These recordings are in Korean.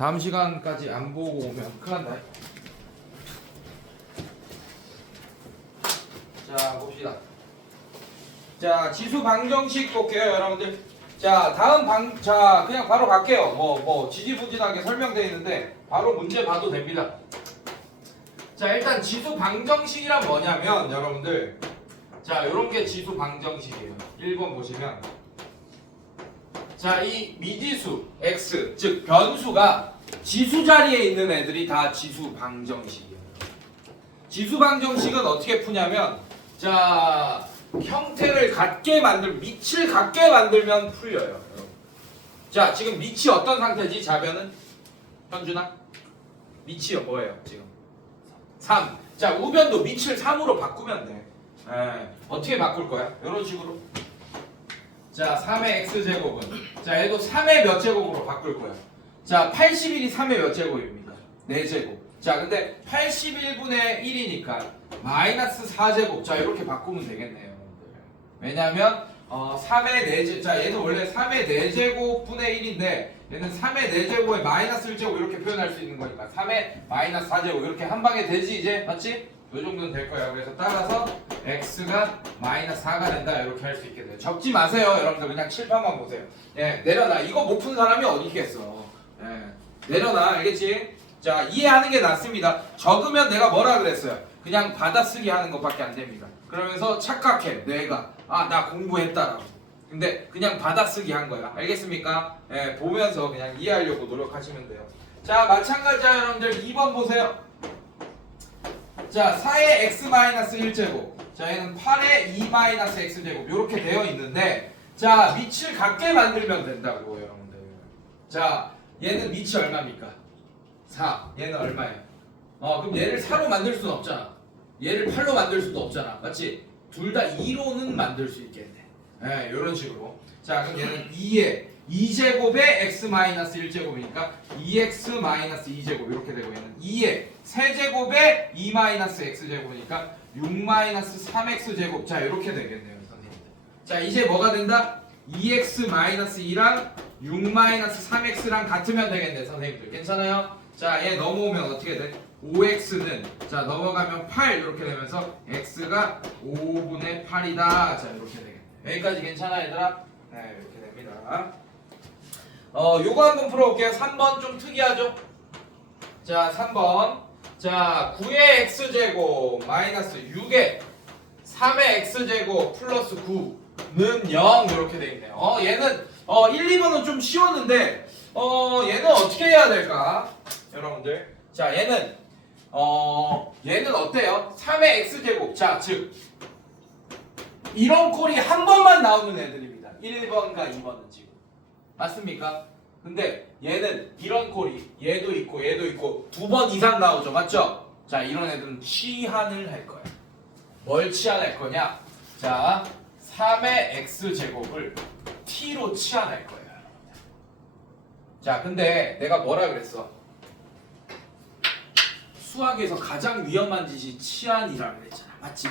다음 시간까지 안 보고 오면 큰일 난다. 자, 봅시다. 자, 지수 방정식 볼게요, 여러분들. 자, 자, 그냥 바로 갈게요. 지지부진하게 설명되어 있는데, 바로 문제 봐도 됩니다. 자, 일단 지수 방정식이란 뭐냐면, 여러분들. 자, 요런 게 지수 방정식이에요. 1번 보시면. 자, 이 미지수, x, 즉, 변수가 지수 자리에 있는 애들이 다 지수 방정식이에요. 지수 방정식은 어떻게 푸냐면, 자, 형태를 밑을 같게 만들면 풀려요. 자, 지금 밑이 어떤 상태지? 좌변은? 현준아? 밑이 뭐예요, 지금? 3. 자, 우변도 밑을 3으로 바꾸면 돼. 어떻게 바꿀 거야? 이런 식으로. 자, 3의 x제곱은? 자, 얘도 3의 몇 제곱으로 바꿀 거야? 자, 81이 3의 몇 제곱입니까? 4제곱. 자, 근데 81분의 1이니까 마이너스 4제곱. 자, 이렇게 바꾸면 되겠네요. 왜냐면 3의 4제곱. 자, 얘는 원래 3의 4제곱 분의 1인데 얘는 3의 4제곱에 마이너스 1제곱 이렇게 표현할 수 있는 거니까 3의 마이너스 4제곱 이렇게 한 방에 되지 이제? 맞지? 요 정도는 될 거예요. 그래서 따라서 x가 마이너스 4가 된다 이렇게 할 수 있게 돼요. 적지 마세요. 여러분들 그냥 칠판만 보세요. 예, 내려놔. 이거 못 푼 사람이 어디 있겠어. 예, 내려놔. 알겠지? 자, 이해하는 게 낫습니다. 적으면 내가 뭐라 그랬어요? 그냥 받아쓰기 하는 것밖에 안 됩니다. 그러면서 착각해. 내가 나 공부했다라고. 근데 그냥 받아쓰기 한 거야. 알겠습니까? 예, 보면서 그냥 이해하려고 노력하시면 돼요. 자, 마찬가지야 여러분들 2번 보세요. 자, 4의 x-1제곱. 자, 얘는 8의 2-x제곱. 이렇게 되어 있는데, 자, 밑을 같게 만들면 된다고, 여러분들. 자, 얘는 밑이 얼마입니까? 4. 얘는 얼마예요? 그럼 얘를 4로 만들 수는 없잖아. 얘를 8로 만들 수도 없잖아. 맞지? 둘 다 2로는 만들 수 있겠네. 예, 요런 식으로. 자, 그럼 얘는 2제곱에 x-1제곱이니까 2x-2제곱 이렇게 되고 얘는 2의 세제곱에 2-x제곱이니까 6-3x제곱. 자, 이렇게 되겠네요, 선생님들. 자, 이제 뭐가 된다? 2x-2랑 6-3x랑 같으면 되겠네, 선생님들. 괜찮아요? 자, 얘 넘어오면 어떻게 돼? 5x는 자, 넘어가면 8 이렇게 되면서 x가 5분의 8이다. 자, 이렇게 되겠네. 여기까지 괜찮아, 얘들아? 네, 이렇게 됩니다. 요거 한번 풀어볼게요. 3번 좀 특이하죠? 자, 3번. 자, 9의 x제곱 마이너스 6의 3의 x제곱 플러스 9는 0 이렇게 돼 있네요. 얘는 1, 2번은 좀 쉬웠는데 얘는 어떻게 해야 될까? 여러분들. 자, 얘는 어때요? 3의 x제곱. 자, 즉 이런 꼴이 한 번만 나오는 애들입니다. 1번과 2번은 지금. 맞습니까? 근데 얘는 이런 꼴이 얘도 있고 두 번 이상 나오죠. 맞죠? 자, 이런 애들은 치환을 할 거야. 뭘 치환할 거냐? 자, 3의 x제곱을 t로 치환할 거예요. 자, 근데 내가 뭐라 그랬어? 수학에서 가장 위험한 짓이 치환이라고 그랬잖아. 맞지?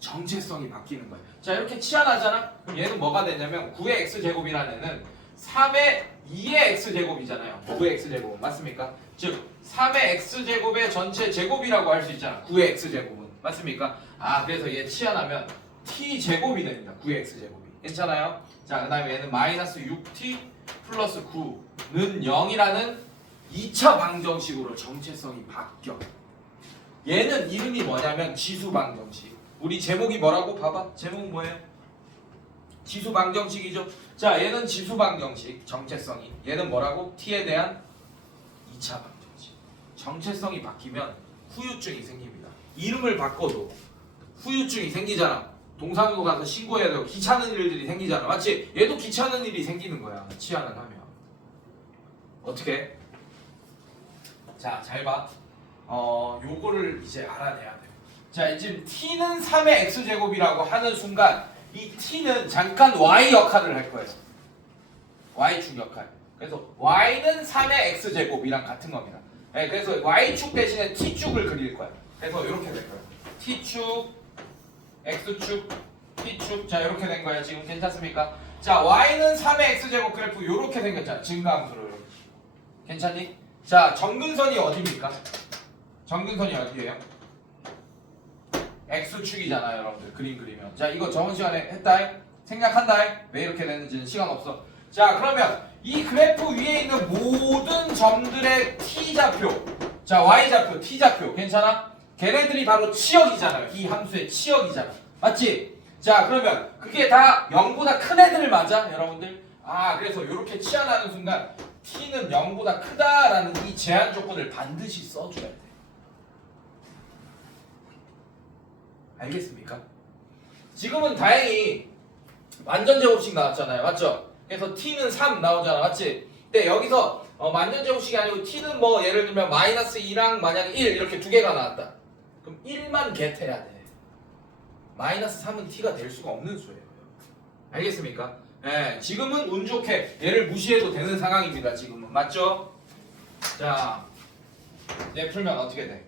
정체성이 바뀌는 거야. 자, 이렇게 치환하잖아? 그럼 얘는 뭐가 되냐면 9의 x제곱이라는 애는 3의 2의 x제곱이잖아요. 9의 x제곱은 맞습니까? 즉 3의 x제곱의 전체 제곱이라고 할 수 있잖아. 9의 x제곱은 맞습니까? 그래서 얘 치환하면 t제곱이 됩니다. 9의 x제곱이. 괜찮아요? 자, 그 다음에 얘는 마이너스 6t 플러스 9는 0이라는 2차 방정식으로 정체성이 바뀌어. 얘는 이름이 뭐냐면 지수 방정식. 우리 제목이 뭐라고? 봐봐. 제목 뭐예요? 지수 방정식이죠. 자, 얘는 지수 방정식 정체성이. 얘는 뭐라고? t에 대한 2차 방정식. 정체성이 바뀌면 후유증이 생깁니다. 이름을 바꿔도 후유증이 생기잖아. 동사무소 가서 신고해야 되고 귀찮은 일들이 생기잖아. 맞지? 얘도 귀찮은 일이 생기는 거야. 치환을 하면. 어떻게? 자, 잘 봐. 요거를 이제 알아내야 돼. 자, 지금 t는 3의 x제곱이라고 하는 순간 이 t는 잠깐 y 역할을 할 거예요. y축 역할. 그래서 y는 3의 x제곱이랑 같은 겁니다. 네, 그래서 y축 대신에 t축을 그릴 거야. 그래서 이렇게 될 거예요. t축, x축, t축. 자, 이렇게 된 거야. 지금 괜찮습니까? 자, y는 3의 x제곱 그래프 이렇게 생겼잖아. 증가함수로. 괜찮니? 자, 정근선이 어디입니까? 정근선이 어디예요? X축이잖아요, 여러분들. 그림 그리면. 자, 이거 저번 시간에 했다. 생략한다. 왜 이렇게 됐는지는 시간 없어. 자, 그러면 이 그래프 위에 있는 모든 점들의 T좌표. 자, Y좌표, T좌표. 괜찮아? 걔네들이 바로 치역이잖아요. 이 함수의 치역이잖아. 맞지? 자, 그러면 그게 다 0보다 큰 애들 맞아? 여러분들? 아, 그래서 이렇게 치환하는 순간 T는 0보다 크다라는 이 제한 조건을 반드시 써줘야 돼. 알겠습니까? 지금은 다행히 완전 제곱식 나왔잖아요. 맞죠? 그래서 T는 3 나오잖아. 맞지? 근데 여기서 완전 제곱식이 아니고 T는 뭐 예를 들면 마이너스 2랑 만약에 1 이렇게 두 개가 나왔다. 그럼 1만 겟해야 돼. 마이너스 3은 T가 될 수가 없는 수예요. 알겠습니까? 네, 지금은 운 좋게 얘를 무시해도 되는 상황입니다. 지금은. 맞죠? 자, 얘 풀면 어떻게 돼?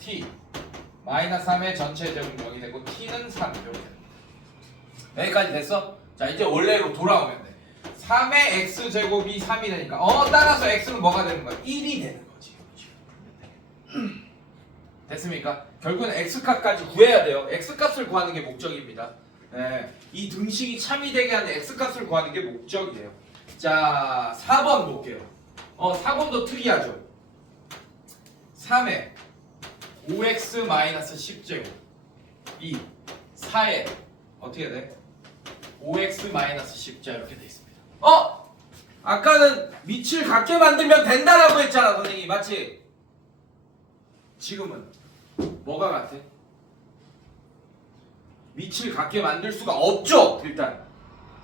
T 마이너스 3의 전체 제곱 0이 되고 T는 3 이렇게 됩니다. 여기까지 됐어? 자, 이제 원래로 돌아오면 돼. 3의 x제곱이 3이 되니까 따라서 x는 뭐가 되는 거야? 1이 되는 거지. 됐습니까? 결국은 x값까지 구해야 돼요. x값을 구하는 게 목적입니다. 네, 이 등식이 참이 되게 하는 x값을 구하는 게 목적이에요. 자, 4번 볼게요. 4번도 특이하죠. 3의 5x-10제곱 2 4에 어떻게 돼? 5x-10자 이렇게 돼 있습니다. 아까는 밑을 같게 만들면 된다라고 했잖아, 선생님. 맞지? 지금은 뭐가 같아? 밑을 같게 만들 수가 없죠. 일단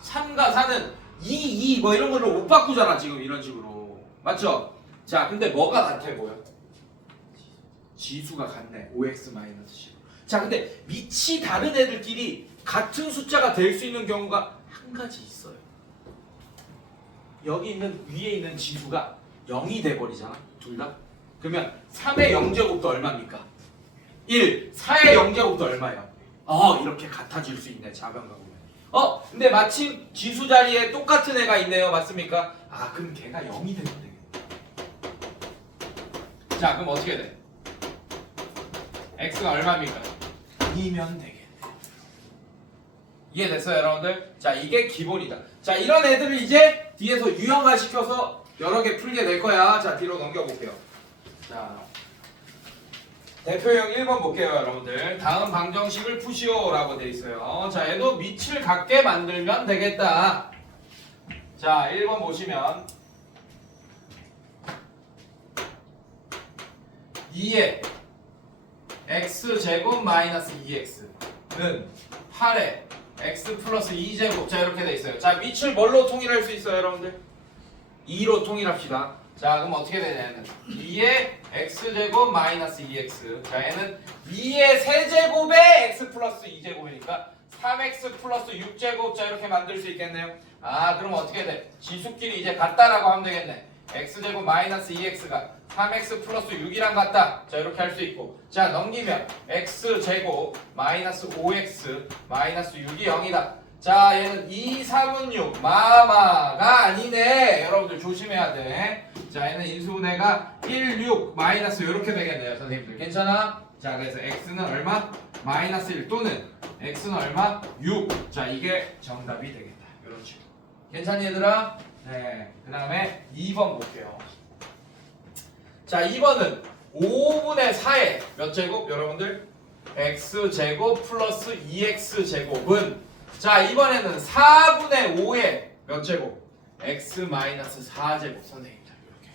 3과 4는 2, 2 뭐 이런 걸로 못 바꾸잖아. 지금 이런 식으로. 맞죠? 자, 근데 뭐가 같아 보여? 지수가 같네. 5x-10. 자, 근데 밑이 다른 애들끼리 같은 숫자가 될 수 있는 경우가 한 가지 있어요. 여기 있는 위에 있는 지수가 0이 돼 버리잖아. 둘 다. 그러면 3의 0제곱도 얼마입니까? 1. 4의 0제곱도 얼마예요? 이렇게 같아질 수 있네. 자변과 보면. 근데 마침 지수 자리에 똑같은 애가 있네요. 맞습니까? 그럼 걔가 0이 되면 되겠네. 자, 그럼 어떻게 돼? x가 얼마입니까? 2면 되겠네. 이해됐어요, 여러분들? 자, 이게 기본이다. 자, 이런 애들을 이제 뒤에서 유형화 시켜서 여러 개 풀게 될 거야. 자, 뒤로 넘겨볼게요. 자, 대표형 1번 볼게요, 여러분들. 다음 방정식을 푸시오라고 돼 있어요. 자, 얘도 밑을 같게 만들면 되겠다. 자, 1번 보시면 2에 x제곱 마이너스 2x는 8에 x 플러스 2제곱. 자, 이렇게 돼 있어요. 자, 밑을 뭘로 통일할 수 있어요, 여러분들? 2로 통일합시다. 자, 그럼 어떻게 되냐면 2의 x제곱 마이너스 2x. 자, 얘는 2의 세제곱에 x 플러스 2제곱이니까 3x 플러스 6제곱. 자, 이렇게 만들 수 있겠네요. 그럼 어떻게 돼? 지수끼리 이제 같다라고 하면 되겠네. x제곱 마이너스 2x가 3x 플러스 6이랑 같다. 자, 이렇게 할 수 있고. 자, 넘기면 x제곱 마이너스 5x 마이너스 6이 0이다. 자, 얘는 2, 3은 6 마마가 아니네. 여러분들 조심해야 돼. 자, 얘는 인수분해가 1, 6 마이너스 이렇게 되겠네요, 선생님들. 괜찮아? 자, 그래서 x는 얼마? 마이너스 1 또는 x는 얼마? 6. 자, 이게 정답이 되겠다. 이런 식으로. 괜찮니, 얘들아? 네. 그 다음에 2번 볼게요. 자, 2번은 5분의 4의 몇 제곱? 여러분들? x제곱 플러스 2x제곱은 자, 이번에는 4분의 5의 몇 제곱? x 마이너스 4제곱. 선생님들 이렇게.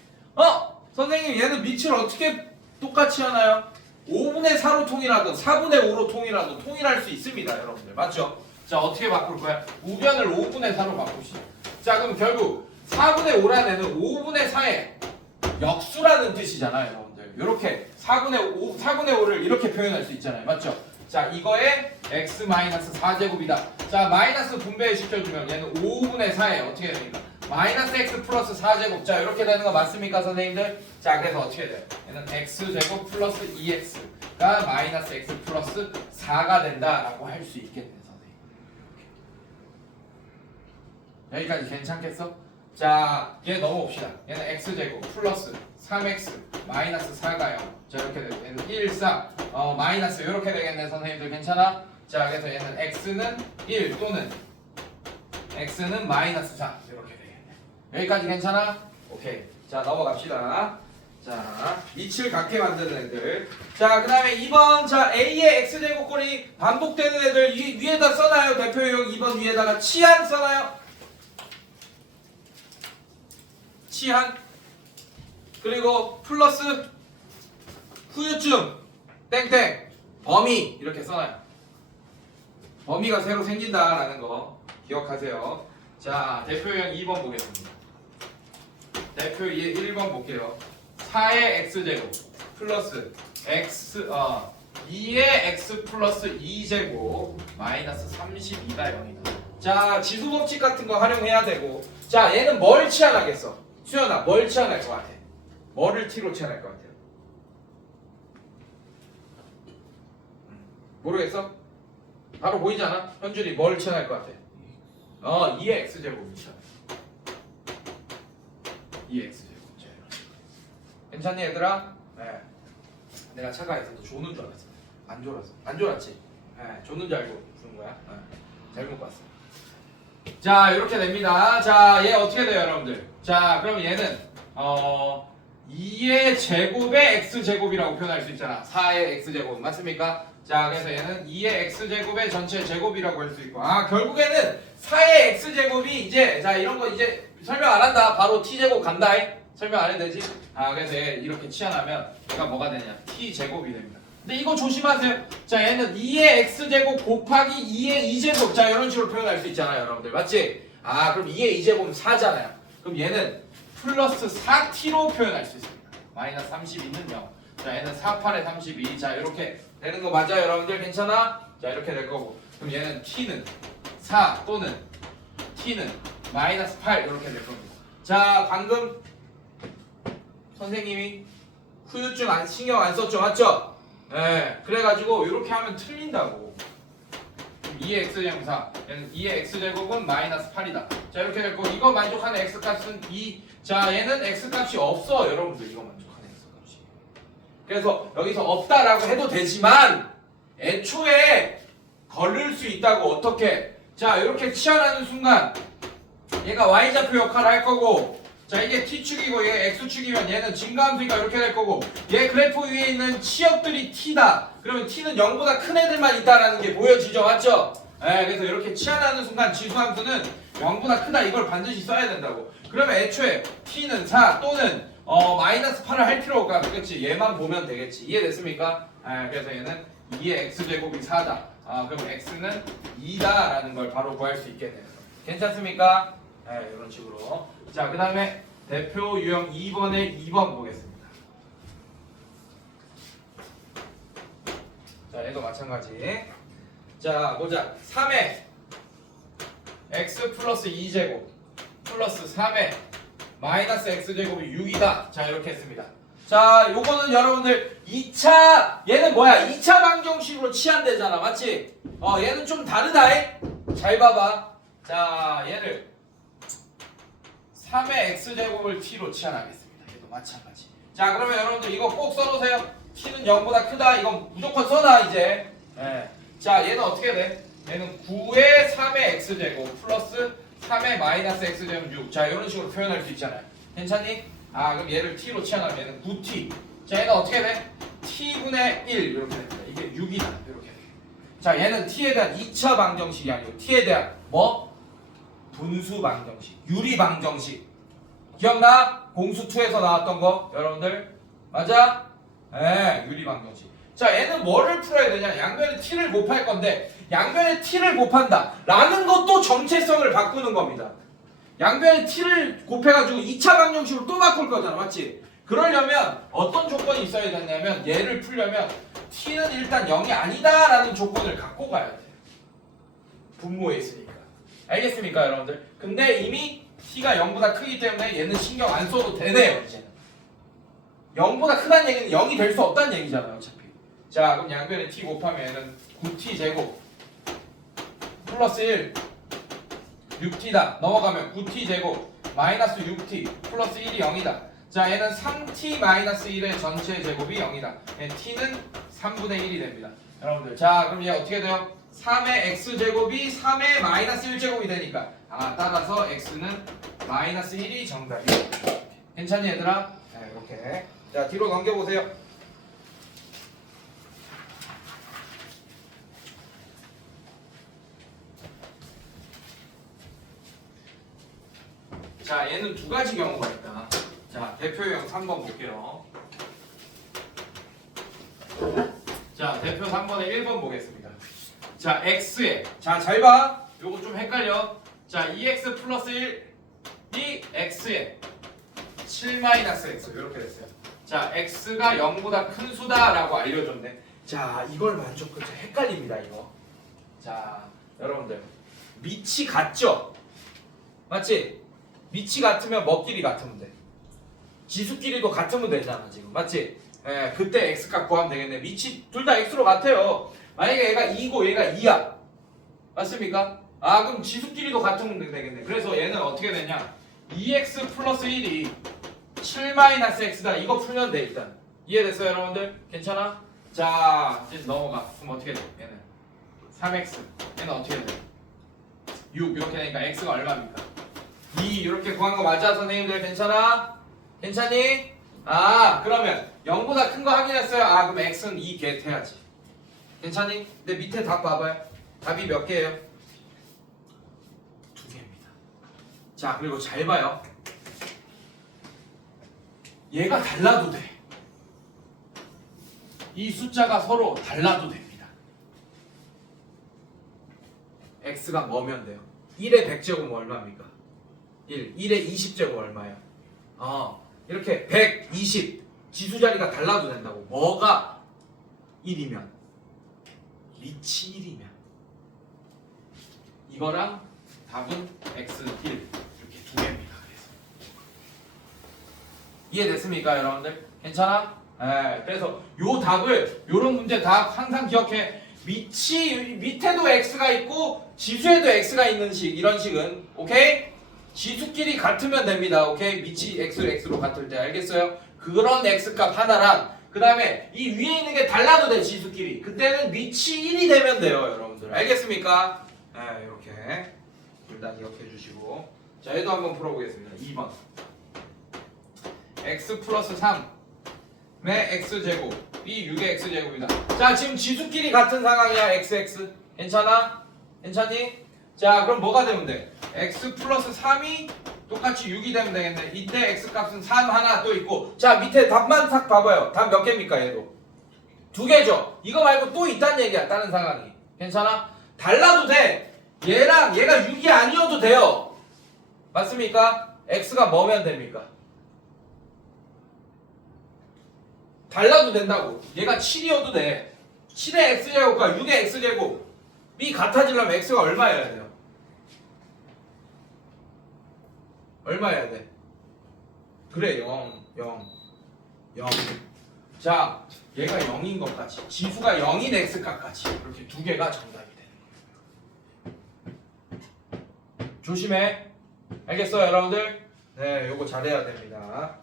선생님 얘는 밑을 어떻게 똑같이 하나요? 5분의 4로 통일하든 4분의 5로 통일하든 통일할 수 있습니다, 여러분들. 맞죠? 자, 어떻게 바꿀 거야? 우변을 5분의 4로 바꾸시죠. 자, 그럼 결국 4분의 5라는 애는 5분의 4의 역수라는 뜻이잖아요, 여러분들. 이렇게 4분의 5를 이렇게 표현할 수 있잖아요. 맞죠? 자, 이거에 x 마이너스 4제곱이다. 자, 마이너스 분배 시켜주면 얘는 5분의 4에 어떻게 됩니까? 마이너스 x 플러스 4제곱. 자, 이렇게 되는 거 맞습니까, 선생님들? 자, 그래서 어떻게 돼요? 얘는 x제곱 플러스 2x가 마이너스 x 플러스 4가 된다라고 할 수 있겠네, 선생님. 여기까지 괜찮겠어? 자, 얘 넘어봅시다. 얘는 x제곱 플러스 3x 마이너스 4가 0. 자, 이렇게 되고 얘는 1, 4 마이너스 이렇게 되겠네. 선생님들 괜찮아? 자, 그래서 얘는 x는 1 또는 x는 마이너스 4 이렇게 되겠네. 여기까지 괜찮아? 오케이. 자, 넘어갑시다. 자, 이치를 같게 만드는 애들. 자, 그 다음에 2번. 자, a의 x제곱꼴이 반복되는 애들 위에다 써놔요. 대표용 2번 위에다가 치한 써놔요. 치한. 그리고 플러스 후유증 땡땡 범위 이렇게 써놔요. 범위가 새로 생긴다라는 거 기억하세요. 자, 대표형 2번 보겠습니다. 대표 1번 볼게요. 4의 x제곱 플러스 x 2의 x 플러스 2제곱 마이너스 32가 0이다. 자, 지수법칙 같은 거 활용해야 되고. 자, 얘는 뭘 치환하겠어? 수연아, 뭘 치환할 것 같아? 뭐를 t로 치환할 것 같아요? 모르겠어? 바로 보이잖아? 현준이 뭘 치환할 것 같아? 2의 x제곱을 치환. 2의 x제곱. 괜찮니 얘들아? 네. 내가 차가해서 너 조는 줄 알았어. 안 졸았어. 안 졸았지? 네. 조는 줄 알고 부른 거야? 네. 잘못 봤어. 자, 이렇게 됩니다. 자, 얘 어떻게 돼요, 여러분들? 자, 그럼 얘는 2의 제곱의 x제곱이라고 표현할 수 있잖아. 4의 x제곱 맞습니까? 자, 그래서 얘는 2의 x제곱의 전체 제곱이라고 할 수 있고, 결국에는 4의 x제곱이 이제, 자, 이런 거 이제 설명 안 한다. 바로 t제곱 간다. 설명 안 해도 되지? 그래서 얘 이렇게 치환하면 얘가 뭐가 되냐? t제곱이 됩니다. 근데 이거 조심하세요. 자, 얘는 2의 x제곱 곱하기 2의 2제곱. 자, 이런 식으로 표현할 수 있잖아요, 여러분들. 맞지? 그럼 2의 2제곱은 4잖아요. 그럼 얘는 플러스 4t로 표현할 수 있습니다. 마이너스 32는 0. 자, 얘는 4, 8에 32. 자, 이렇게 되는 거 맞아요, 여러분들? 괜찮아? 자, 이렇게 될 거고. 그럼 얘는 t는 4 또는 t는 마이너스 8 이렇게 될 겁니다. 자, 방금 선생님이 후유증 신경 안 썼죠, 맞죠? 네, 그래가지고 이렇게 하면 틀린다고. 2의 x제곱 4, 얘는 2의 x제곱은 마이너스 8이다. 자, 이렇게 됐고, 이거 만족하는 x값은 2. 자, 얘는 x값이 없어, 여러분들. 이거 만족하는 x값이. 그래서 여기서 없다라고 해도 되지만 애초에 걸릴 수 있다고. 어떻게? 자, 이렇게 치환하는 순간 얘가 y좌표 역할을 할 거고, 자, 이게 t축이고 얘가 x축이면 얘는 증가함수니까 이렇게 될 거고, 얘 그래프 위에 있는 치역들이 t다. 그러면 t는 0보다 큰 애들만 있다라는 게 보여지죠, 맞죠? 그래서 이렇게 치환하는 순간 지수함수는 0보다 크다. 이걸 반드시 써야 된다고. 그러면 애초에 t는 4 또는 마이너스 8을 할 필요가 없겠지. 얘만 보면 되겠지. 이해됐습니까? 그래서 얘는 2의 x제곱이 4다. 그럼 x는 2다라는 걸 바로 구할 수 있게 되는 거예요. 괜찮습니까? 이런 식으로. 자, 그 다음에 대표 유형 2번의 2번 보겠습니다. 자, 얘도 마찬가지. 자, 보자. 3의 x 플러스 2제곱 플러스 3의 마이너스 x제곱이 6이다. 자, 이렇게 했습니다. 자, 요거는 여러분들 2차, 얘는 뭐야? 2차 방정식으로 치환되잖아. 맞지? 얘는 좀 다르다. 잘 봐봐. 자, 얘를 3의 x제곱을 t로 치환하겠습니다. 얘도 마찬가지. 자, 그러면 여러분들 이거 꼭 써놓으세요. t는 0보다 크다. 이건 무조건 써놔 이제. 자, 얘는 어떻게 돼? 얘는 9의 3의 x제곱 플러스 3의 마이너스 x제곱 6. 자, 이런 식으로 표현할 수 있잖아요. 괜찮니? 그럼 얘를 t로 치환하면 얘는 9t. 자, 얘는 어떻게 돼? t분의 1 이렇게 됩니다. 이게 6이다. 이렇게 돼. 자, 얘는 t에 대한 2차 방정식이 아니고 t에 대한 뭐? 분수 방정식, 유리 방정식. 기억나? 공수 2에서 나왔던 거 여러분들 맞아? 유리 방정식. 자, 얘는 뭐를 풀어야 되냐? 양변에 t를 곱할 건데 양변에 t를 곱한다 라는 것도 정체성을 바꾸는 겁니다. 양변에 t를 곱해가지고 2차 방정식으로 또 바꿀 거잖아, 맞지? 그러려면 어떤 조건이 있어야 되냐면 얘를 풀려면 t는 일단 0이 아니다 라는 조건을 갖고 가야 돼. 분모에 있으니까. 알겠습니까, 여러분들? 근데 이미 t가 0보다 크기 때문에 얘는 신경 안 써도 되네요, 이제는. 0보다 크다는 얘기는 0이 될 수 없다는 얘기잖아요, 어차피. 자, 그럼 양변에 t 곱하면 얘는 9t 제곱 플러스 1 6t다. 넘어가면 9t 제곱 마이너스 6t 플러스 1이 0이다. 자, 얘는 3t 마이너스 1의 전체 제곱이 0이다. t는 3분의 1이 됩니다. 여러분들, 자, 그럼 얘 어떻게 돼요? 3의 x제곱이 3의 마이너스 1제곱이 되니까 따라서 x는 마이너스 1이 정답이에요. 괜찮니 얘들아? 네, 이렇게. 자, 뒤로 넘겨보세요. 자, 얘는 두 가지 경우가 있다. 자, 대표 유형 3번 볼게요. 자, 대표 3번에 1번 보겠습니다. 자, x에, 자, 잘 봐. 요거 좀 헷갈려. 자, 2x 플러스 1이 x에 7-x 이렇게 됐어요. 자, x가 0보다 큰 수다라고 알려줬네. 자, 이걸만 조금 헷갈립니다, 이거. 자, 여러분들, 밑이 같죠? 맞지? 밑이 같으면 먹길이 같으면 돼. 지수끼리도 같으면 되잖아, 지금. 맞지? 예, 그때 x값 구하면 되겠네. 밑이 둘 다 x로 같아요. 만약에 얘가 2고 얘가 2야. 맞습니까? 그럼 지수끼리도 같으면 되겠네. 그래서 얘는 어떻게 되냐? 2x 플러스 1이 7-x다. 이거 풀면 돼, 일단. 이해됐어요, 여러분들? 괜찮아? 자, 이제 넘어가. 그럼 어떻게 돼? 얘는 3x. 얘는 어떻게 돼? 6. 이렇게 되니까 x가 얼마입니까? 2. 이렇게 구한 거 맞아, 선생님들? 괜찮아? 괜찮니? 그러면 0보다 큰 거 확인했어요. 그럼 x는 2 get 해야지. 괜찮니? 근데 밑에 답 봐봐요. 답이 몇 개예요? 2개입니다. 자, 그리고 잘 봐요. 얘가 달라도 돼. 이 숫자가 서로 달라도 됩니다. x가 뭐면 돼요? 1의 100제곱은 얼마입니까? 1. 1의 20제곱 얼마예요? 이렇게 120 지수자리가 달라도 된다고. 뭐가 1이면? 밑이 1이면. 이거랑 답은 x 1 이렇게 두 개입니다. 그래서 이해됐습니까, 여러분들? 괜찮아? 그래서 요 답을, 요런 문제 답 항상 기억해. 밑에도 x가 있고 지수에도 x가 있는 식, 이런 식은. 오케이? 지수끼리 같으면 됩니다. 오케이? 밑이 x로 같을 때. 알겠어요? 그런 x값 하나랑 그 다음에 이 위에 있는 게 달라도 돼, 지수끼리. 그때는 밑이 1이 되면 돼요, 여러분들. 알겠습니까? 이렇게 일단 기억해 주시고. 자, 얘도 한번 풀어보겠습니다. 2번. x 플러스 3의 x제곱이 6의 x제곱이다. 자, 지금 지수끼리 같은 상황이야. xx. 괜찮아? 괜찮니? 자, 그럼 뭐가 되면 돼? x 플러스 3이 똑같이 6이 되면 되겠네. 이때 x값은 3 하나 또 있고. 자, 밑에 답만 딱 봐봐요. 답 몇 개입니까, 얘도? 2개죠? 이거 말고 또 있다는 얘기야, 다른 상황이. 괜찮아? 달라도 돼. 얘랑 얘가 6이 아니어도 돼요. 맞습니까? x가 뭐면 됩니까? 달라도 된다고. 얘가 7이어도 돼. 7의 x제곱과 6의 x제곱이 같아지려면 x가 얼마여야 돼요? 얼마여야 돼? 그래, 0. 자, 얘가 0인 것 같이, 지수가 0인 x값 같이 이렇게 두 개가 정답이 되는 거예요. 조심해. 알겠어요, 여러분들? 네, 요거 잘해야 됩니다.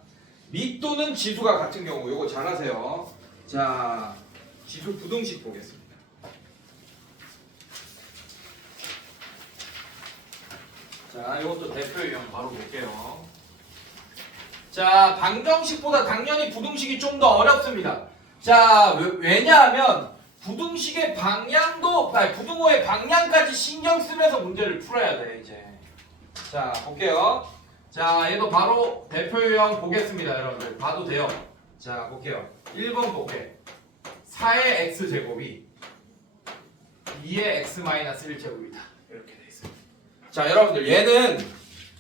밑 또는 지수가 같은 경우 요거 잘하세요. 자, 지수 부등식 보겠습니다. 자, 이것도 대표 유형 바로 볼게요. 자, 방정식보다 당연히 부등식이 좀 더 어렵습니다. 자, 왜냐하면 부등식의 방향도, 부등호의 방향까지 신경 쓰면서 문제를 풀어야 돼, 이제. 자, 볼게요. 자, 얘도 바로 대표 유형 보겠습니다, 여러분들. 봐도 돼요. 자, 볼게요. 1번 볼게. 4의 x제곱이 2의 x-1제곱이다. 이렇게 돼 있어요. 자, 여러분들, 얘는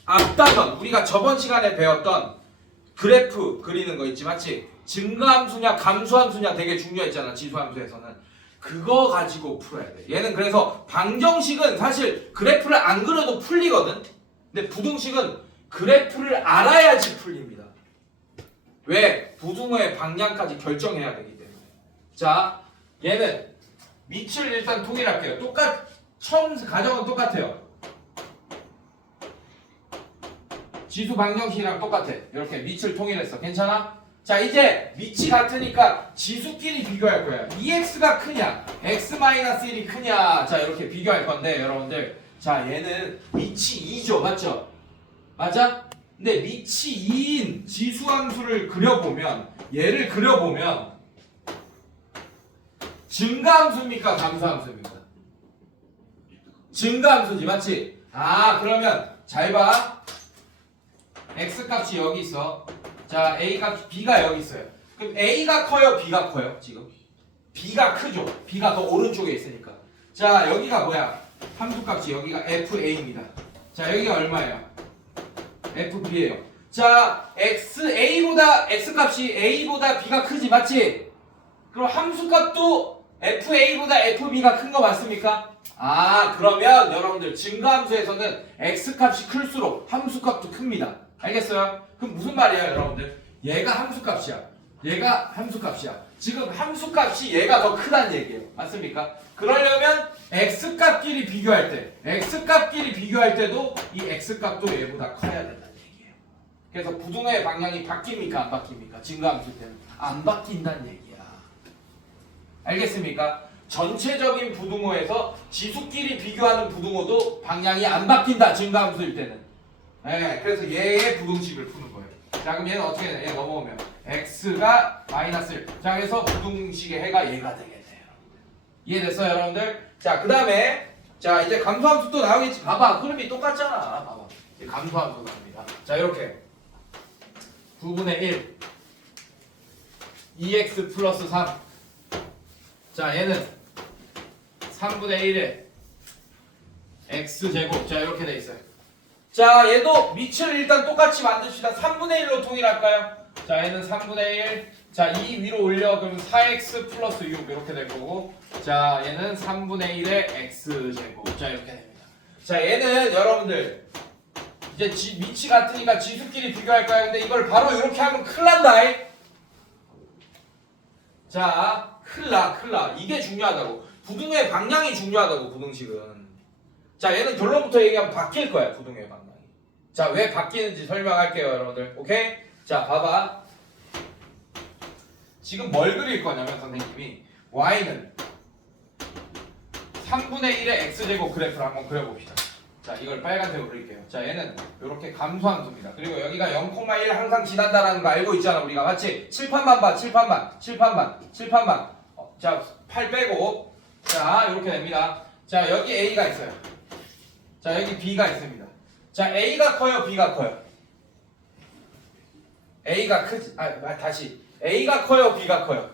앞단원, 우리가 저번 시간에 배웠던 그래프 그리는 거 있지, 맞지? 증가함수냐 감소함수냐 되게 중요했잖아, 지수함수에서는. 그거 가지고 풀어야 돼. 얘는 그래서 방정식은 사실 그래프를 안 그려도 풀리거든. 근데 부등식은 그래프를 알아야지 풀립니다. 왜? 부등호의 방향까지 결정해야 되기 때문에. 자, 얘는 밑을 일단 통일할게요. 처음 가정은 똑같아요. 지수 방정식이랑 똑같아. 이렇게 밑을 통일했어. 괜찮아? 자, 이제 밑이 같으니까 지수끼리 비교할 거야. 2x가 크냐, x-1이 크냐. 자, 이렇게 비교할 건데 여러분들, 자, 얘는 밑이 2죠. 맞죠? 맞아? 근데 밑이 2인 지수함수를 그려보면, 얘를 그려보면 증가함수입니까? 감소함수입니까? 증가함수지. 맞지? 아, 그러면 잘 봐. x값이 여기 있어. 자, a값, b가 여기 있어요. 그럼 a가 커요, b가 커요? 지금 b가 크죠. b가 더 오른쪽에 있으니까. 자, 여기가 뭐야? 함수값이 여기가 fa입니다. 자, 여기가 얼마예요? fb예요. 자, x값이 a보다 b가 크지, 맞지? 그럼 함수값도 fa보다 fb가 큰 거 맞습니까? 아, 그러면 여러분들 증가함수에서는 x값이 클수록 함수값도 큽니다. 알겠어요? 그럼 무슨 말이야, 여러분들? 얘가 함수값이야. 얘가 함수값이야. 지금 함수값이 얘가 더 크다는 얘기예요. 맞습니까? 그러려면 x값끼리 비교할 때도 이 x값도 얘보다 커야 된다는 얘기예요. 그래서 부등호의 방향이 바뀝니까? 안 바뀝니까? 증가함수 때는 안 바뀐다는 얘기야. 알겠습니까? 전체적인 부등호에서 지수끼리 비교하는 부등호도 방향이 안 바뀐다. 증가함수일 때는. 네, 그래서 얘의 부등식을 푸는 거예요. 자, 그럼 얘는 어떻게 돼? 얘 넘어오면 x가 마이너스 1. 자, 그래서 부등식의 해가 얘가 되겠네요. 이해됐어요, 여러분들? 자, 그 다음에 자, 이제 감소함수 또 나오겠지. 봐봐, 흐름이 똑같잖아. 봐봐, 이제 감소함수 나옵니다. 자, 이렇게 9분의 1 2x 플러스 3. 자, 얘는 3분의 1에 x제곱. 자, 이렇게 돼 있어요. 자, 얘도 밑을 일단 똑같이 만듭시다. 3분의 1로 통일할까요? 자, 얘는 3분의 1. 자, 2 위로 올려. 그러면 4x 플러스 6 이렇게 될 거고. 자, 얘는 3분의 1의 x제곱. 자, 이렇게 됩니다. 자, 얘는 여러분들 이제 밑이 같으니까 지수끼리 비교할까요? 근데 이걸 바로 이렇게 하면 큰일 난다. 자, 큰일 나. 이게 중요하다고. 부등호의 방향이 중요하다고, 부등식은. 자, 얘는 결론부터 얘기하면 바뀔 거야, 부등호의 방향이. 자, 왜 바뀌는지 설명할게요, 여러분들. 오케이? 자, 봐봐. 지금 뭘 그릴 거냐면 선생님이 y는 3분의 1의 x제곱 그래프를 한번 그려봅시다. 자, 이걸 빨간색으로 그릴게요. 자, 얘는 이렇게 감소함수입니다. 그리고 여기가 0,1 항상 지난다라는 거 알고 있잖아, 우리가. 맞지? 칠판만 봐, 칠판만. 자, 8 빼고. 자, 이렇게 됩니다. 자, 여기 a가 있어요. 자, 여기 b가 있습니다. 자, a가 커요, b가 커요? a가 크지. 다시. a가 커요, b가 커요?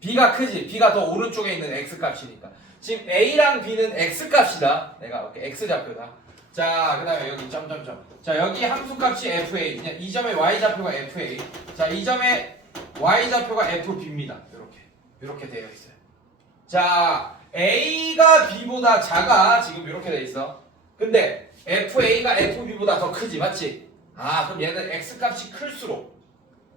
b가 크지. b가 더 오른쪽에 있는 x값이니까. 지금 a랑 b는 x값이다. 내가 이렇게 x좌표다. 자, 그 다음에 여기 점점점. 자, 여기 함수값이 fa. 이 점의 y좌표가 fa. 자, 이 점의 y좌표가 fb입니다. 이렇게 되어 있어요. 자, a가 b보다 작아. 지금 이렇게 돼 있어. 근데 fa가 fb보다 더 크지. 맞지? 아, 그럼 얘는 x값이 클수록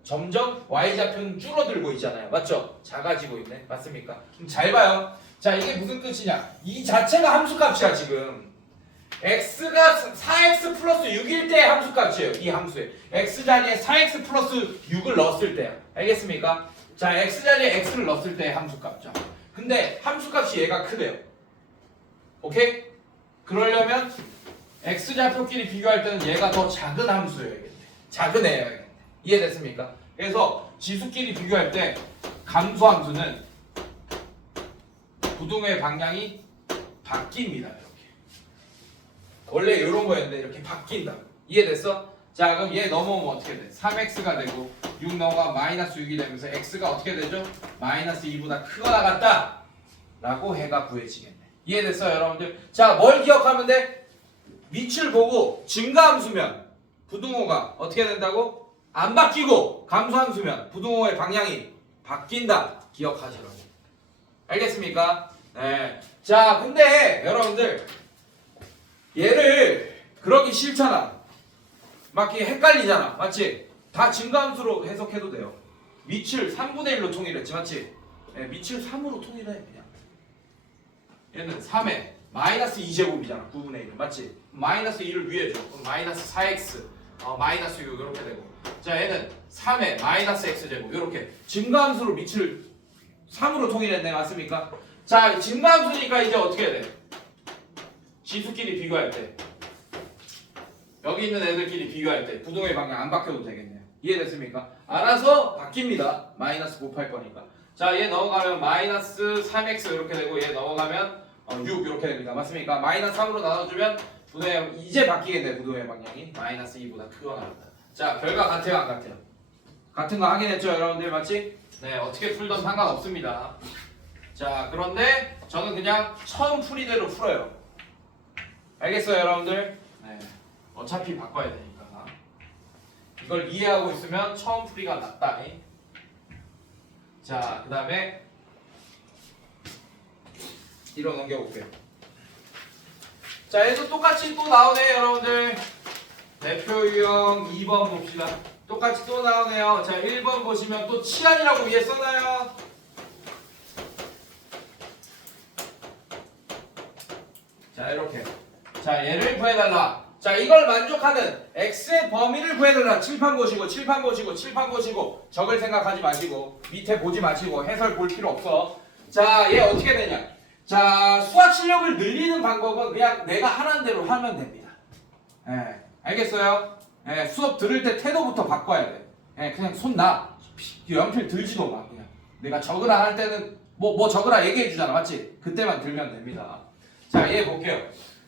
점점 y좌표는 줄어들고 있잖아요. 맞죠? 작아지고 있네. 맞습니까? 그럼 잘 봐요. 자, 이게 무슨 뜻이냐? 이 자체가 함수값이야, 지금. x가 4x 플러스 6일 때의 함수값이에요. 이 함수에. x 자리에 4x 플러스 6을 넣었을 때야. 알겠습니까? 자, x 자리에 x를 넣었을 때의 함수값이죠. 근데 함수값이 얘가 크대요. 오케이? 그러려면 x좌표끼리 비교할 때는 얘가 더 작은 함수여야겠네. 작은 애여야겠네. 이해됐습니까? 그래서 지수끼리 비교할 때 감소함수는 부등호의 방향이 바뀝니다. 이렇게. 원래 이런 거였는데 이렇게 바뀐다. 이해됐어? 자, 그럼 얘 넘어오면 어떻게 돼? 3x가 되고 6 넘어가면 마이너스 6이 되면서 x가 어떻게 되죠? 마이너스 2보다 크거나 같다 라고 해가 구해지겠네. 이해됐어요, 여러분들? 자, 뭘 기억하면 돼? 밑을 보고 증가함수면 부등호가 어떻게 된다고? 안 바뀌고 감소함수면 부등호의 방향이 바뀐다. 기억하시라고. 알겠습니까? 네. 자, 근데 여러분들 얘를 그러기 싫잖아. 막 이렇게 헷갈리잖아. 맞지? 다 증가함수로 해석해도 돼요. 밑을 3분의 1로 통일했지. 맞지? 네, 밑을 3으로 통일해 그냥. 얘는 3에 마이너스 2제곱이잖아. 9분의 1은. 맞지? 마이너스 2를 위에 줘. 그럼 마이너스 4x 마이너스 6 이렇게 되고 자 얘는 3의 마이너스 x제곱 이렇게 증가함수로 밑을 3으로 통일했네 맞습니까? 자 증가함수니까 이제 어떻게 해야 돼? 지수끼리 비교할 때 여기 있는 애들끼리 비교할 때 부동의 방향 안 바뀌어도 되겠네요. 이해됐습니까? 알아서 바뀝니다. 마이너스 곱할 거니까. 자, 얘 넘어가면 마이너스 3x 이렇게 되고 얘 넘어가면 6 이렇게 됩니다. 맞습니까? 마이너스 3으로 나눠주면 부동의 이제 바뀌겠네. 부동의 방향이 마이너스 2보다 크거나 같다. 자, 결과 같아요, 안 같아요? 같은 거 확인했죠, 여러분들 맞지? 네, 어떻게 풀던 상관없습니다. 자, 그런데 저는 그냥 처음 풀이대로 풀어요. 알겠어요, 여러분들? 네. 어차피 바꿔야 되니까 이걸 이해하고 있으면 처음 풀이가 낫다. 자, 그 다음에 1로 넘겨볼게요. 자, 얘도 똑같이 또 나오네요, 여러분들. 대표 유형 2번 봅시다. 똑같이 또 나오네요. 자, 1번 보시면 또 치안이라고 위에 써놔요. 자, 이렇게. 자, 얘를 구해달라. 자, 이걸 만족하는 x의 범위를 구해달라. 칠판 보시고 칠판 보시고 칠판 보시고 적을 생각하지 마시고 밑에 보지 마시고 해설 볼 필요 없어. 자, 얘 어떻게 되냐. 자, 수학 실력을 늘리는 방법은 그냥 내가 하라는 대로 하면 됩니다. 예, 알겠어요? 예, 수업 들을 때 태도부터 바꿔야 돼. 예, 그냥 손 놔. 연필 들지도 마. 그냥 내가 적으라 할 때는 뭐 적으라 얘기해 주잖아. 맞지? 그때만 들면 됩니다. 자, 얘 볼게요.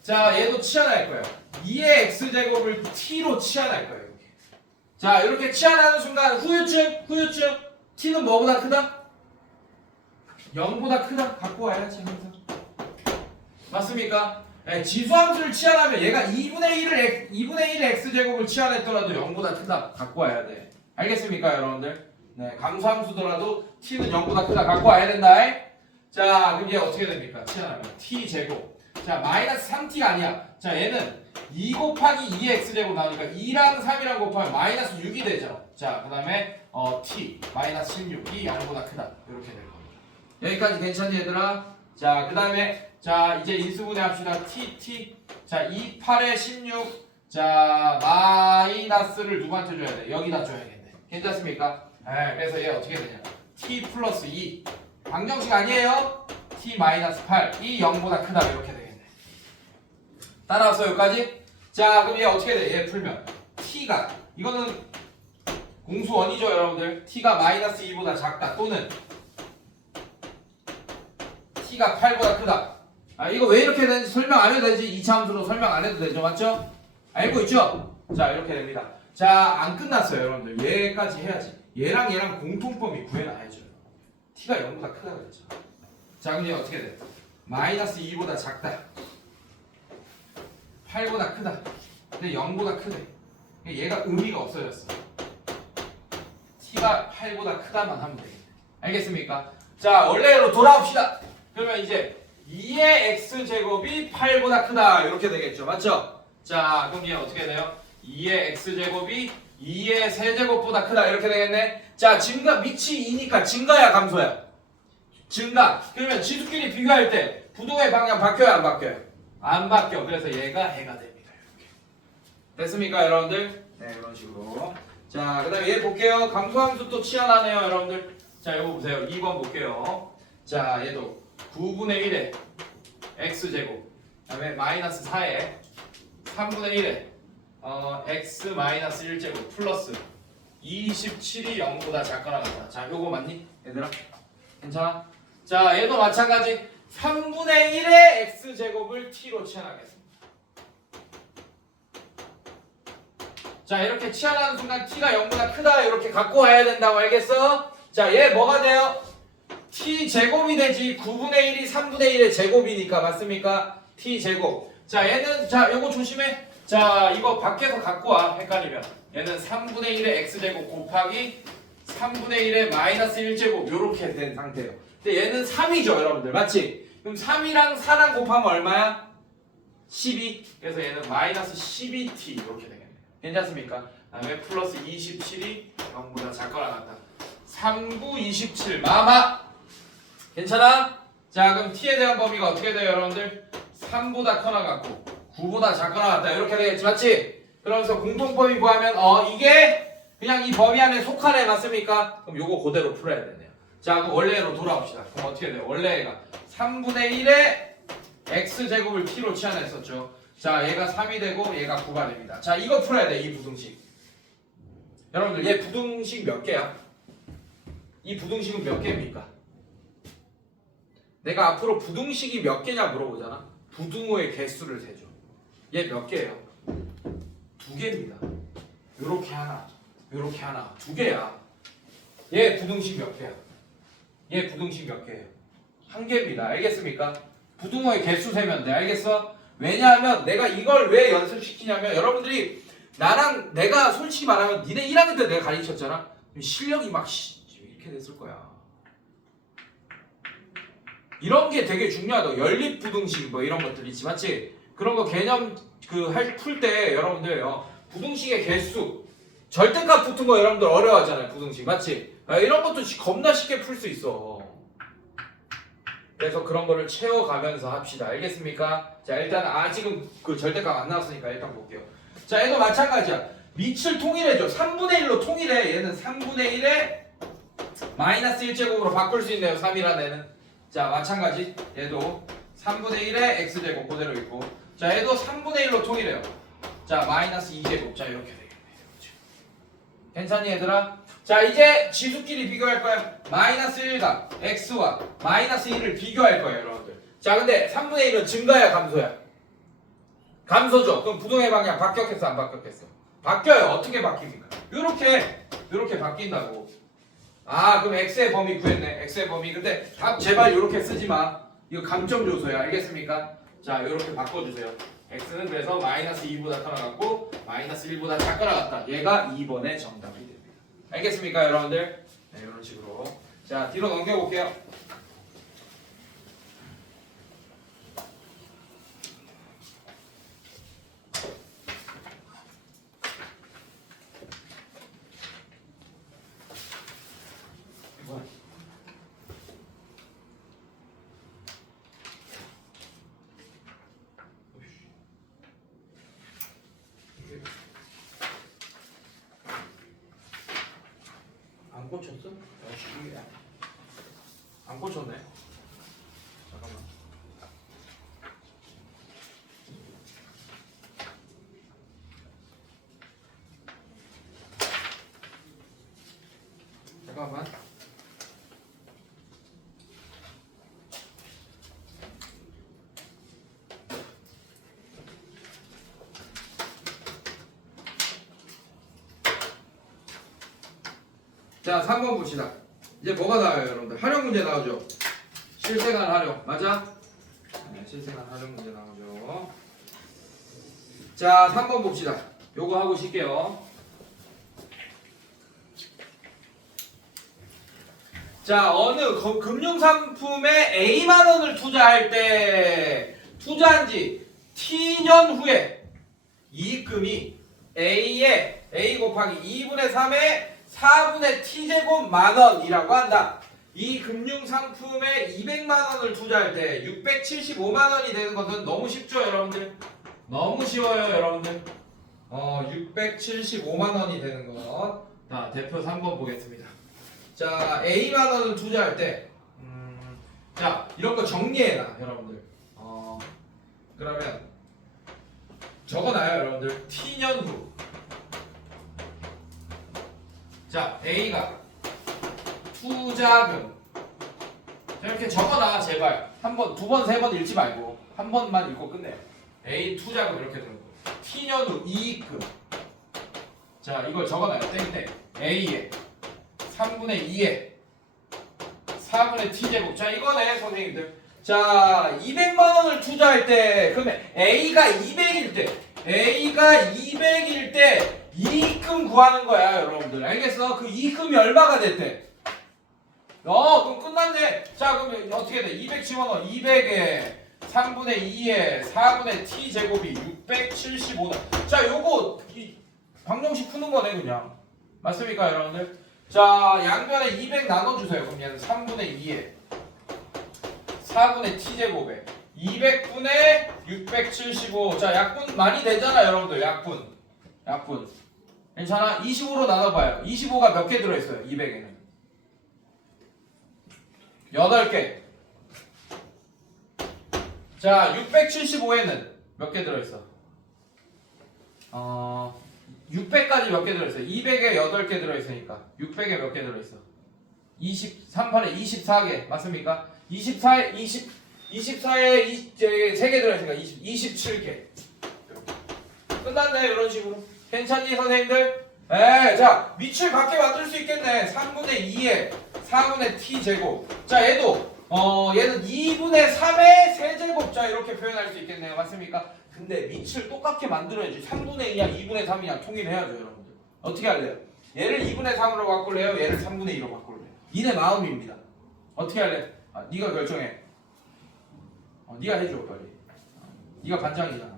자, 얘도 치환할 거예요. 2의 x제곱을 t로 치환할 거예요. 이렇게. 자, 이렇게 치환하는 순간 후유증 t는 뭐보다 크다? 0보다 크다? 갖고 와야지 항상. 맞습니까? 네, 지수함수를 치환하면 얘가 2분의 1의 x제곱을 치환했더라도 0보다 크다 갖고 와야 돼. 알겠습니까 여러분들? 네, 감수함수더라도 t는 0보다 크다 갖고 와야 된다. 자, 그럼 얘 어떻게 됩니까? 치환하면 t제곱. 자, 마이너스 3t가 아니야. 자, 얘는 2 곱하기 2의 x제곱 나오니까 2랑 3이랑 곱하면 마이너스 6이 되죠. 자, 그 다음에 t 마이너스 16이 0보다 크다 이렇게 될 겁니다. 여기까지 괜찮니 얘들아? 자, 그 다음에 자, 이제 인수분해 합시다. t 자, 2, 8에 16 자, 마이너스를 누구한테 줘야 돼? 여기다 줘야겠네. 괜찮습니까? 네, 그래서 얘 어떻게 되냐? t 플러스 2 방정식 아니에요? t 마이너스 8 이 0보다 크다 이렇게 되겠네. 따라왔어요 여기까지? 자, 그럼 얘 어떻게 돼? 얘 풀면 t가 이거는 공수원이죠 여러분들. t가 마이너스 2보다 작다 또는 t가 8보다 크다. 아, 이거 왜 이렇게 되는지 설명 안 해도 되지. 2차 함수로 설명 안 해도 되죠. 맞죠? 알고 있죠? 자, 이렇게 됩니다. 자, 안 끝났어요 여러분들. 얘까지 해야지. 얘랑 얘랑 공통범위 구해놔야죠. t가 0보다 크다 그랬죠. 자, 그럼 얘 어떻게 돼? 마이너스 2보다 작다 8보다 크다 근데 0보다 크대. 얘가 의미가 없어졌어. t가 8보다 크다만 하면 되겠네. 알겠습니까? 자, 원래로 돌아옵시다. 그러면 이제 2의 x제곱이 8보다 크다 이렇게 되겠죠. 맞죠? 자, 그럼 얘 어떻게 돼요? 2의 x제곱이 2의 세제곱보다 크다 이렇게 되겠네. 자, 증가 밑이 2니까 증가야 감소야? 증가. 그러면 지수끼리 비교할 때 부동의 방향 바뀌어요 안 바뀌어요? 안 바뀌어. 그래서 얘가 해가 됩니다. 이렇게. 됐습니까 여러분들? 네, 이런 식으로. 자, 그 다음에 얘 볼게요. 감소함수 또 치환하네요 여러분들. 자, 이거 보세요. 2번 볼게요. 자, 얘도 9분의 1에 x제곱 그 다음에 마이너스 4에 3분의 1에 x 마이너스 1제곱 플러스 27이 0보다 작거나 같다. 자, 요거 맞니? 얘들아? 괜찮아? 자, 얘도 마찬가지 3분의 1의 x제곱을 t로 치환하겠습니다. 자, 이렇게 치환하는 순간 t가 0보다 크다 이렇게 갖고 와야 된다고 알겠어? 자, 얘 뭐가 돼요? t제곱이 되지. 9분의 1이 3분의 1의 제곱이니까 맞습니까? t제곱. 자, 얘는 자, 요거 조심해. 자, 이거 밖에서 갖고 와. 헷갈리면. 얘는 3분의 1의 x제곱 곱하기 3분의 1의 마이너스 1제곱 요렇게 된 상태예요. 근데 얘는 3이죠 여러분들. 맞지? 그럼 3이랑 4랑 곱하면 얼마야? 12. 그래서 얘는 마이너스 12t 이렇게 되겠네요. 괜찮습니까? 그 다음에 플러스 27이 0보다 작거나 같다. 3, 9, 27 마마. 괜찮아? 자, 그럼 t에 대한 범위가 어떻게 돼요 여러분들? 3보다 커나 같고 9보다 작거나 같다 이렇게 되겠지. 맞지? 그러면서 공통범위 구하면 이게 그냥 이 범위 안에 속하네 맞습니까? 그럼 요거 그대로 풀어야 되네요. 자 그럼 원래로 돌아옵시다. 그럼 어떻게 돼요? 원래가 3분의 1의 x제곱을 t로 치환했었죠. 자 얘가 3이 되고 얘가 9가 됩니다. 자 이거 풀어야 돼. 이 부등식. 여러분들 얘 부등식 몇 개야? 이 부등식은 몇 개입니까? 내가 앞으로 부등식이 몇 개냐 물어보잖아. 부등호의 개수를 세죠. 얘 몇 개예요? 2개입니다. 요렇게 하나, 요렇게 하나, 2개야. 얘 부등식 몇 개야? 얘 부등식 몇 개예요? 1개입니다. 알겠습니까? 부등호의 개수 세면 돼. 알겠어? 왜냐하면 내가 이걸 왜 연습시키냐면 여러분들이 나랑 내가 솔직히 말하면 니네 1학년 때 내가 가르쳤잖아. 실력이 막 이렇게 됐을 거야. 이런 게 되게 중요하다. 연립부등식 뭐 이런 것들 있지 맞지? 그런 거 개념 풀 때 여러분들 부등식의 개수 절대값 붙은 거 여러분들 어려워하잖아요. 부등식 맞지? 이런 것도 겁나 쉽게 풀 수 있어. 그래서 그런 거를 채워가면서 합시다. 알겠습니까? 자 일단 아직은 그 절대값 안 나왔으니까 일단 볼게요. 자 얘도 마찬가지야. 밑을 통일해줘. 3분의 1로 통일해. 얘는 3분의 1에 마이너스 1제곱으로 바꿀 수 있네요. 3이라는 애는. 자 마찬가지 얘도 3분의 1의 x제곱 그대로 있고 자 얘도 3분의 1로 통일해요. 자 마이너스 2제곱 자 이렇게 되겠네. 괜찮니 얘들아? 자 이제 지수끼리 비교할 거야. 마이너스 1과 x와 마이너스 1을 비교할 거예요 여러분들. 자 근데 3분의 1은 증가야 감소야? 감소죠. 그럼 부등의 방향 바뀌었겠어 안 바뀌었겠어? 바뀌어요. 어떻게 바뀝니까? 요렇게 바뀐다고. 아 그럼 x의 범위 구했네. x의 범위. 근데 답 제발 요렇게 쓰지 마. 이거 감점 요소야. 알겠습니까? 자 요렇게 바꿔주세요. x는 그래서 마이너스 2보다 커 나갔고 마이너스 1보다 작게 나갔다. 얘가 2번의 정답이 됩니다. 알겠습니까 여러분들? 네 이런 식으로. 자 뒤로 넘겨볼게요. 안 꽂혔어? 안 꽂혔네. 잠깐만. 잠깐만. 자, 3번 봅시다. 이제 뭐가 나와요, 여러분들? 활용 문제 나오죠? 실생활 활용. 맞아? 네, 실생활 활용 문제 나오죠. 자, 3번 봅시다. 요거 하고 쉴게요. 자, 어느 금융상품에 A만 원을 투자할 때 투자한 지 T년 후에 이익금이 A 곱하기 2분의 3의 4분의 t제곱 만원이라고 한다. 이 금융상품에 200만 원을 투자할 때 675만 원이 되는 것은 너무 쉽죠 여러분들? 너무 쉬워요 여러분들. 675만 원이 되는 것. 자 대표 3번 보겠습니다. 자 A만 원을 투자할 때 자 이런 거 정리해놔 여러분들. 그러면 적어놔요 여러분들. T년 후. 자, A가 투자금. 자, 이렇게 적어놔, 제발. 한 번, 두 번, 세 번 읽지 말고. 한 번만 읽고 끝내. A 투자금 이렇게 되는 거예요. T년 후 이익금. 자, 이걸 적어놔요. 땡땡. A에 3분의 2에 4분의 T제곱. 자, 이거네, 선생님들. 자, 200만 원을 투자할 때, 그러면 A가 200일 때, 이익금 구하는 거야, 여러분들. 알겠어? 그 이익금이 얼마가 됐대? 그럼 끝났네. 자, 그러면 어떻게 돼? 210만 원, 200에 3분의 2에 4분의 t제곱이 675다. 자, 요거 방정식 푸는 거네, 그냥. 맞습니까, 여러분들? 자, 양면에 200 나눠주세요. 그럼 얘는 3분의 2에 4분의 t제곱에 200분의 675. 자, 약분 많이 되잖아, 여러분들. 약분. 약분. 괜찮아? 25로 나눠봐요. 25가 몇 개 들어있어요? 200에는 8개. 자, 675에는 몇 개 들어있어? 600까지 몇 개 들어있어? 200에 8개 들어있으니까 600에 몇 개 들어있어? 38에 24개 맞습니까? 24에 3개 들어있으니까 27개. 끝났네. 이런 식으로. 괜찮니 선생님들? 자 밑을 밖에 만들 수 있겠네. 3분의 2에 4분의 t제곱. 자 얘도 얘는 2분의 3의 세제곱. 자 이렇게 표현할 수 있겠네요. 맞습니까? 근데 밑을 똑같게 만들어야지. 3분의 2야 2분의 3이야 통일해야죠 여러분들. 어떻게 할래요? 얘를 2분의 3으로 바꿀래요? 얘를 3분의 2로 바꿀래요? 니네 마음입니다. 어떻게 할래? 니가 결정해. 니가 해줘 빨리. 니가 반장이잖아.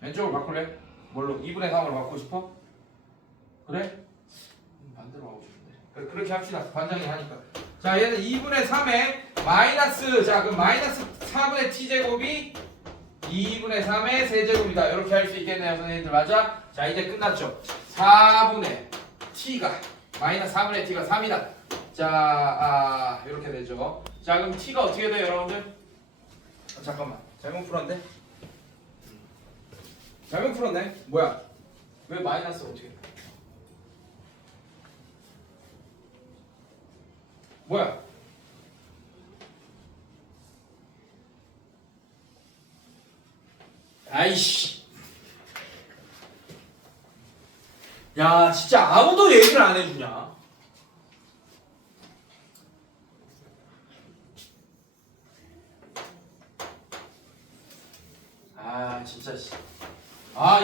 왼쪽으로 바꿀래? 뭘로? 2분의 3으로 바꾸고 싶어? 그래? 반대로 하고 싶은데. 그렇게 합시다. 반장이 하니까. 자 얘는 2분의 3에 마이너스. 자 그럼 마이너스 4분의 t제곱이 2분의 3의 세제곱이다. 이렇게 할 수 있겠네요 선생님들. 맞아? 자 이제 끝났죠. 4분의 t가 마이너스 4분의 t가 3이다. 자 이렇게 되죠. 자 그럼 t가 어떻게 돼요 여러분들? 잠깐만 잘못 풀었는데? 잘못 풀었네. 뭐야? 왜 마이너스 어떻게 돼? 뭐야? 아이씨. 야 진짜 아무도 얘기를 안 해주냐? 아 진짜 씨.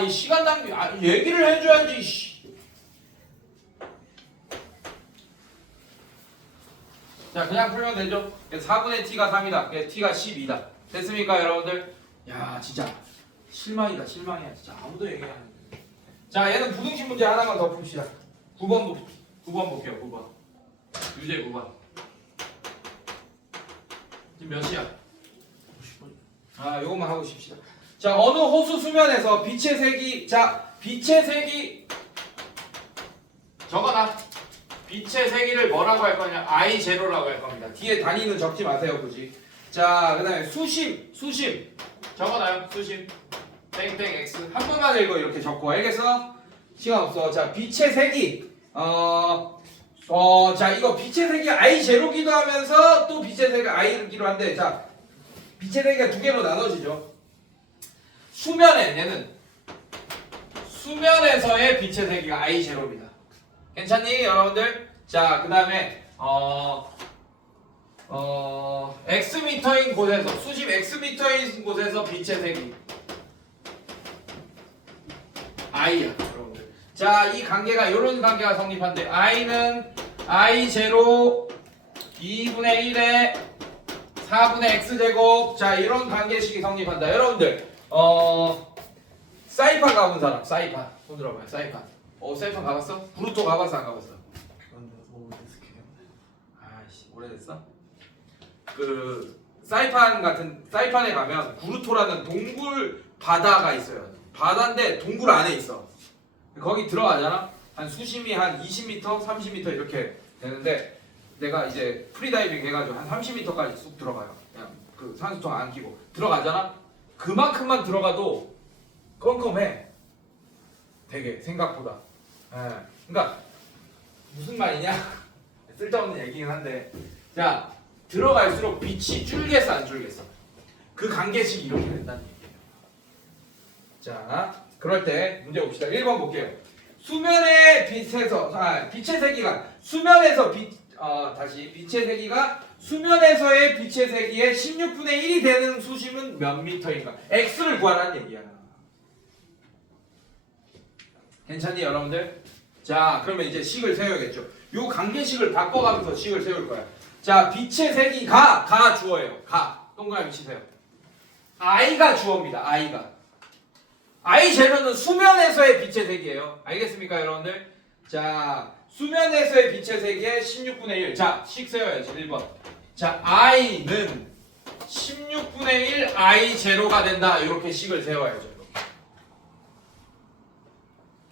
이 시간 낭비. 얘기를 해줘야지. 씨. 자 그냥 풀면 되죠. 4분의 t가 3이다. t가 12다. 됐습니까 여러분들? 야 진짜 실망이다. 실망이야. 진짜 아무도 얘기 안 해. 자 얘는 부등식 문제 하나만 더 풉시다. 9번 볼게요. 9번 유제 9번. 지금 몇 시야? 요것만 하고 싶시다. 자 어느 호수 수면에서 빛의 색이. 자 빛의 색이 적어놔. 빛의 세기를 뭐라고 할 거냐? I0라고 할 겁니다. 뒤에 단위는 적지 마세요 굳이. 자 그 다음에 수심 적어놔요. 수심 땡땡 x 한 번만 읽어. 이렇게 적고. 알겠어? 시간 없어. 자 빛의 색이 자 이거 빛의 색이 I0기도 하면서 또 빛의 색이 I기도 한데. 자 빛의 세기가 두 개로 나눠지죠. 수면에 얘는 수면에서의 빛의 세기가 I0입니다. 괜찮니 여러분들? 자 그 다음에 X미터인 곳에서 수심 X미터인 곳에서 빛의 세기 I야 여러분들. 자 이 관계가 이런 관계가 성립한대. I는 I0 2분의 1에 4분의 X제곱. 자 이런 관계식이 성립한다 여러분들. 사이판 가본 사람. 사이판 손 들어봐요. 사이판. 사이판 가봤어? 브루토 가봤어 안 가봤어? 아이씨 오래됐어? 그 사이판에 가면 구루토라는 동굴 바다가 있어요. 바다인데 동굴 안에 있어. 거기 들어가잖아. 한 수심이 한 20m, 30m 이렇게 되는데 내가 이제 프리다이빙 해가지고 한 30m까지 쑥 들어가요. 그냥 그 산소통 안 끼고 들어가잖아. 그만큼만 들어가도 껌껌해. 되게 생각보다. 그러니까 무슨 말이냐? 쓸데없는 얘기긴 한데, 자 들어갈수록 빛이 줄겠어 안 줄겠어? 그 관계식이 이렇게 된다는 얘기예요. 자 그럴 때 문제 봅시다. 1번 볼게요. 수면의 빛에서 빛의 세기가 수면에서 빛의 세기가 수면에서의 빛의 세기의 16분의 1이 되는 수심은 몇 미터인가? x를 구하라는 얘기야. 괜찮니 여러분들? 자 그러면 이제 식을 세워야겠죠. 요 관계식을 바꿔가면서 식을 세울 거야. 자 빛의 세기가 주어예요. 동그라미 치세요. I가 주어입니다. I 제로는 수면에서의 빛의 세기예요. 알겠습니까 여러분들? 자 수면에서의 빛의 세기의 16분의 1. 자 식 세워야지. 1번. 자 I는 16분의 1 I 제로가 된다. 이렇게 식을 세워야죠.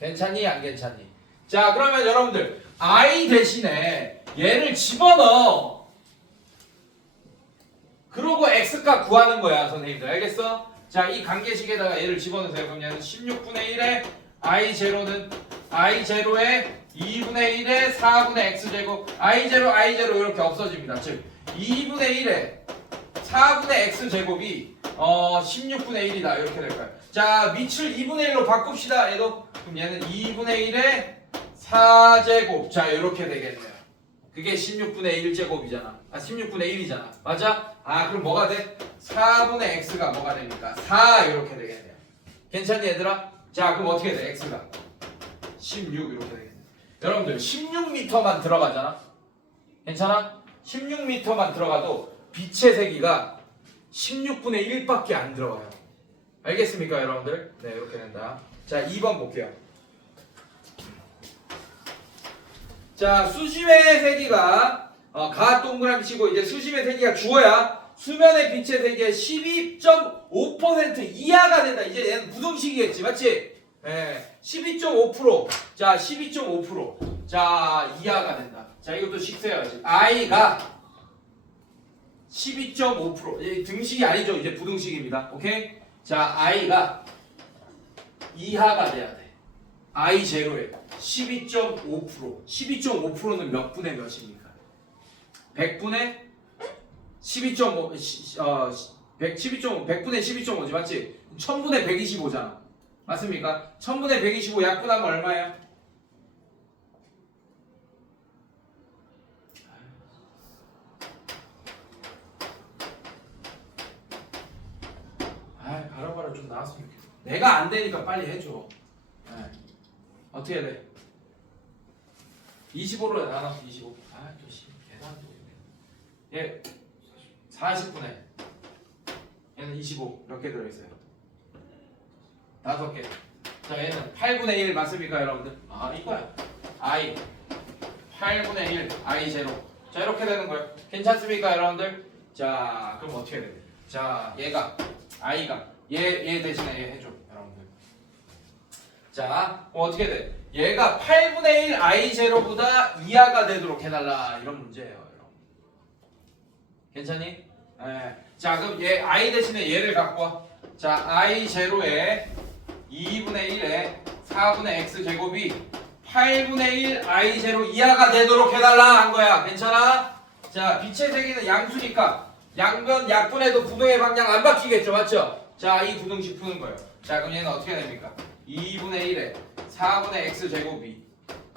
괜찮니? 안 괜찮니? 자, 그러면 여러분들 I 대신에 얘를 집어넣어. 그러고 x값 구하는 거야, 선생님들. 알겠어? 자, 이 관계식에다가 얘를 집어넣으세요. 그럼 얘는 16분의 1에 I0는 I0에 2분의 1에 4분의 x제곱 I0 이렇게 없어집니다. 즉 2분의 1에 4분의 x제곱이 16분의 1이다. 이렇게 될까요? 자, 밑을 2분의 1로 바꿉시다. 얘도. 그럼 얘는 2분의 1에 4제곱. 자, 이렇게 되겠네요. 그게 16분의 1제곱이잖아. 16분의 1이잖아. 맞아? 그럼 뭐가 돼? 4분의 x가 뭐가 됩니까? 4 이렇게 되겠네요. 괜찮니 얘들아? 자, 그럼 어떻게 돼? x가 16 이렇게 되겠네. 여러분들 16m만 들어가잖아. 괜찮아? 16m만 들어가도 빛의 세기가 16분의 1밖에 안 들어가요. 알겠습니까, 여러분들? 네, 이렇게 된다. 자, 2번 볼게요. 자, 수심의 세기가 가 동그라미 치고 이제 수심의 세기가 주어야 수면의 빛의 세기의 12.5% 이하가 된다. 이제 얘는 부등식이겠지, 맞지? 예, 12.5%. 자, 12.5%. 자, 이하가 된다. 자, 이것도 식세야지. I가 12.5%. 등식이 아니죠. 이제 부등식입니다. 오케이? 자, I가 이하가 돼야 돼. I 제로에 12.5%. 12.5%는 몇 분의 몇입니까? 100분의 12.5, 100분의 12.5지, 맞지? 1000분의 125잖아. 맞습니까? 1000분의 125 약분하면 얼마예요? 바로바로 좀 나왔으면 좋겠어. 내가 안 되니까 빨리 해줘. 어떻게 해야 돼? 25로 나눠. 25. 또 계산도. 얘 40분의 얘는 25 몇 개 들어있어요? 5개. 자, 얘는 8분의 1 맞습니까, 여러분들? 이거야. I 8분의 1 I 제로. 자, 이렇게 되는 거예요. 괜찮습니까, 여러분들? 자, 그럼 어떻게 해야 돼? 자, 얘가 I가 얘 대신에 얘 해줘, 여러분들. 자, 그럼 어떻게 돼? 얘가 8분의 1 I 제로보다 이하가 되도록 해달라, 이런 문제예요, 여러분. 괜찮니? 자, 그럼 얘 I 대신에 얘를 갖고 와. 자, I 제로에 2분의 1에 4분의 x 제곱이 8분의 1 I 제로 이하가 되도록 해달라 한 거야. 괜찮아? 자, 빛의 세기는 양수니까 양변 약분해도 부등의 방향 안 바뀌겠죠, 맞죠? 자, 이 부등식 푸는 거예요. 자, 그럼 얘는 어떻게 됩니까? 2분의 1에 4분의 x 제곱이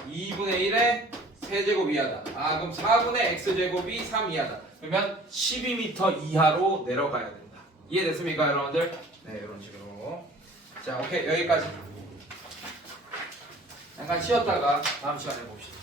2분의 1에 세제곱 이하다. 그럼 4분의 x 제곱이 3 이하다. 그러면 12m 이하로 내려가야 된다. 이해됐습니까, 여러분들? 네, 이런 식으로. 자, 오케이, 여기까지. 잠깐 쉬었다가 다음 시간에 봅시다.